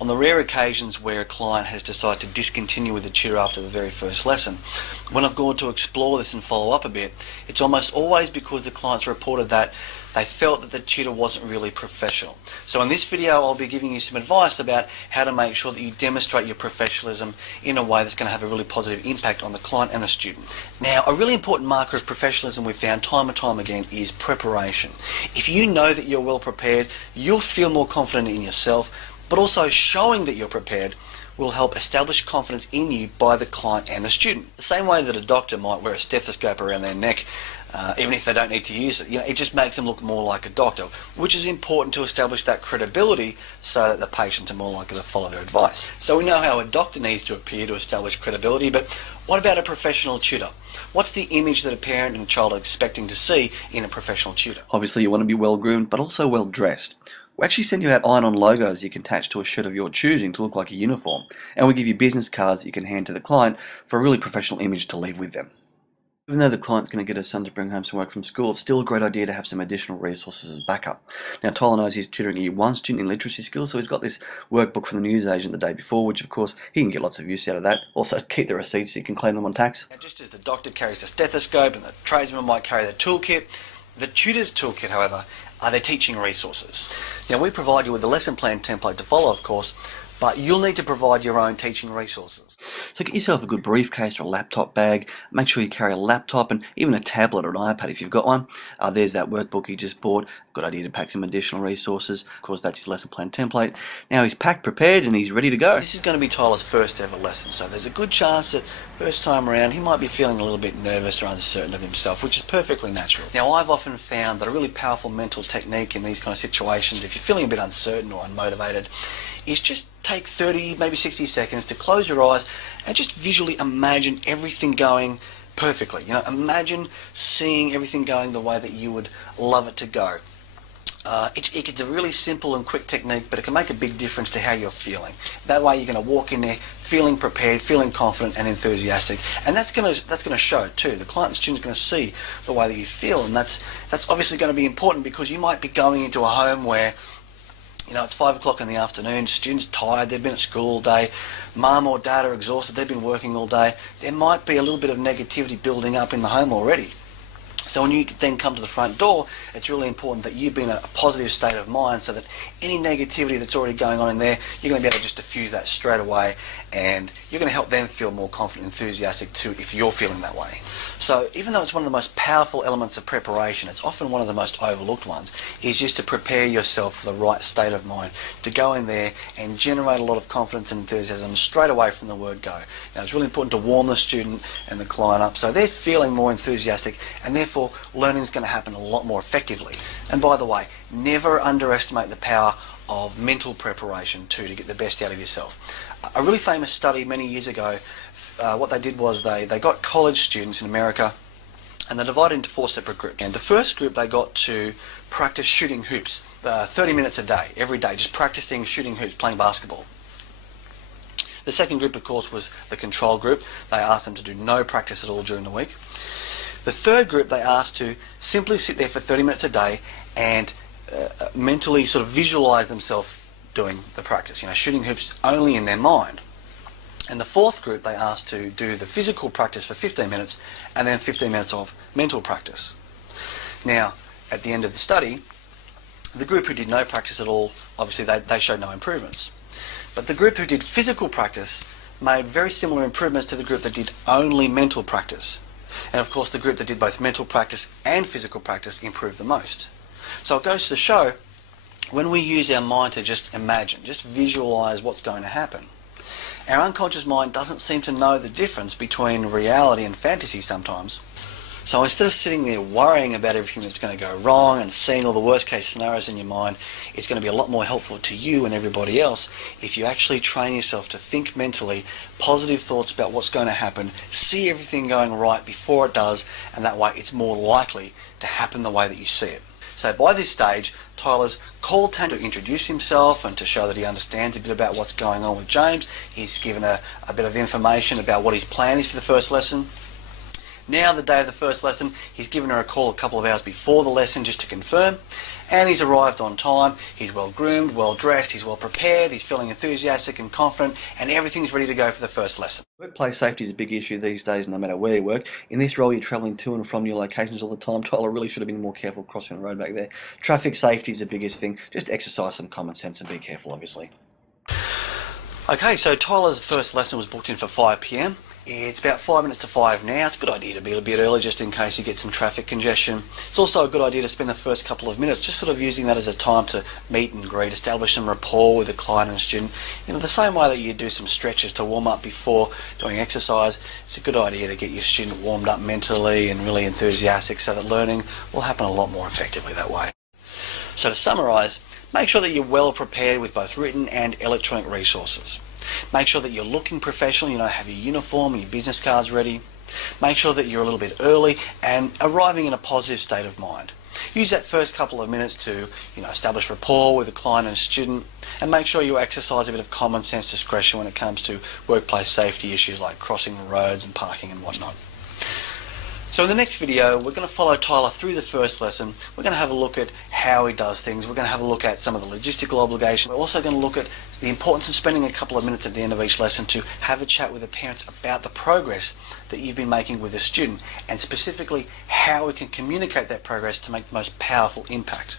On the rare occasions where a client has decided to discontinue with the tutor after the very first lesson, when I've gone to explore this and follow up a bit, it's almost always because the clients reported that they felt that the tutor wasn't really professional. So in this video I'll be giving you some advice about how to make sure that you demonstrate your professionalism in a way that's going to have a really positive impact on the client and the student. Now, a really important marker of professionalism we've found time and time again is preparation. If you know that you're well prepared, you'll feel more confident in yourself, but also showing that you're prepared will help establish confidence in you by the client and the student. The same way that a doctor might wear a stethoscope around their neck, even if they don't need to use it, it just makes them look more like a doctor, which is important to establish that credibility so that the patients are more likely to follow their advice. So we know how a doctor needs to appear to establish credibility, but what about a professional tutor? What's the image that a parent and a child are expecting to see in a professional tutor? Obviously you want to be well groomed, but also well dressed. We actually send you out iron-on logos you can attach to a shirt of your choosing to look like a uniform, and we give you business cards that you can hand to the client for a really professional image to leave with them. Even though the client's going to get his son to bring home some work from school, it's still a great idea to have some additional resources as backup. Now, Tyler knows he's tutoring a Year 1 student in literacy skills, so he's got this workbook from the newsagent the day before, which of course he can get lots of use out of that. Also, keep the receipts so you can claim them on tax. Now, just as the doctor carries a stethoscope and the tradesman might carry the toolkit, the tutor's toolkit, however, are their teaching resources. Now, we provide you with the lesson plan template to follow, of course, but you'll need to provide your own teaching resources. So get yourself a good briefcase or a laptop bag. Make sure you carry a laptop and even a tablet or an iPad if you've got one. There's that workbook you just bought. Good idea to pack some additional resources. Of course, that's his lesson plan template. Now he's packed, prepared, and he's ready to go. This is going to be Tyler's first ever lesson, so there's a good chance that first time around he might be feeling a little bit nervous or uncertain of himself, which is perfectly natural. Now, I've often found that a really powerful mental technique in these kind of situations, if you're feeling a bit uncertain or unmotivated, is just take 30, maybe 60 seconds to close your eyes and just visually imagine everything going perfectly. Imagine seeing everything going the way that you would love it to go. It's a really simple and quick technique, but it can make a big difference to how you're feeling. That way you're going to walk in there feeling prepared, feeling confident and enthusiastic, and that's going to show too. The client and student's going to see the way that you feel, and that's obviously going to be important because you might be going into a home where it's 5 o'clock in the afternoon, students tired, they've been at school all day, mum or dad are exhausted, they've been working all day. There might be a little bit of negativity building up in the home already. So when you then come to the front door, it's really important that you be in a positive state of mind so that any negativity that's already going on in there, you're going to be able to just diffuse that straight away, and you're going to help them feel more confident and enthusiastic too if you're feeling that way. So even though it's one of the most powerful elements of preparation, it's often one of the most overlooked ones, is just to prepare yourself for the right state of mind, to go in there and generate a lot of confidence and enthusiasm straight away from the word go. Now, it's really important to warm the student and the client up so they're feeling more enthusiastic, and therefore learning is going to happen a lot more effectively. And by the way, never underestimate the power of mental preparation too to get the best out of yourself. A really famous study many years ago, what they did was they got college students in America and they divided into 4 separate groups. And the first group, they got to practice shooting hoops 30 minutes a day, every day, just practicing shooting hoops, playing basketball. The second group, of course, was the control group. They asked them to do no practice at all during the week. The third group, they asked to simply sit there for 30 minutes a day and mentally sort of visualize themselves doing the practice, shooting hoops only in their mind. And the fourth group, they asked to do the physical practice for 15 minutes and then 15 minutes of mental practice. Now, at the end of the study, the group who did no practice at all, obviously they showed no improvements. But the group who did physical practice made very similar improvements to the group that did only mental practice. And of course, the group that did both mental practice and physical practice improved the most. So it goes to show, when we use our mind to just imagine, just visualize what's going to happen, our unconscious mind doesn't seem to know the difference between reality and fantasy sometimes. So instead of sitting there worrying about everything that's going to go wrong and seeing all the worst case scenarios in your mind, it's going to be a lot more helpful to you and everybody else if you actually train yourself to think mentally positive thoughts about what's going to happen, see everything going right before it does, and that way it's more likely to happen the way that you see it. So by this stage, Tyler's called Tane to introduce himself and to show that he understands a bit about what's going on with James. He's given a bit of information about what his plan is for the first lesson. Now, the day of the first lesson, he's given her a call a couple of hours before the lesson just to confirm. and he's arrived on time. He's well groomed, well dressed, he's well prepared, he's feeling enthusiastic and confident, and everything's ready to go for the first lesson. Workplace safety is a big issue these days, no matter where you work. In this role, you're travelling to and from your locations all the time. Tyler really should have been more careful crossing the road back there. Traffic safety is the biggest thing. Just exercise some common sense and be careful, obviously. Okay, so Tyler's first lesson was booked in for 5 p.m. It's about 5 minutes to 5 now. It's a good idea to be a bit early just in case you get some traffic congestion. It's also a good idea to spend the first couple of minutes just sort of using that as a time to meet and greet, establish some rapport with the client and student. The same way that you do some stretches to warm up before doing exercise, it's a good idea to get your student warmed up mentally and really enthusiastic so that learning will happen a lot more effectively that way. So to summarise, make sure that you're well prepared with both written and electronic resources. Make sure that you're looking professional, have your uniform and your business cards ready. Make sure that you're a little bit early and arriving in a positive state of mind. Use that first couple of minutes to establish rapport with the client and student, and make sure you exercise a bit of common sense discretion when it comes to workplace safety issues like crossing the roads and parking and whatnot. So in the next video, we're going to follow Tyler through the first lesson. We're going to have a look at how he does things. We're going to have a look at some of the logistical obligations. We're also going to look at the importance of spending a couple of minutes at the end of each lesson to have a chat with the parents about the progress that you've been making with the student, and specifically how we can communicate that progress to make the most powerful impact.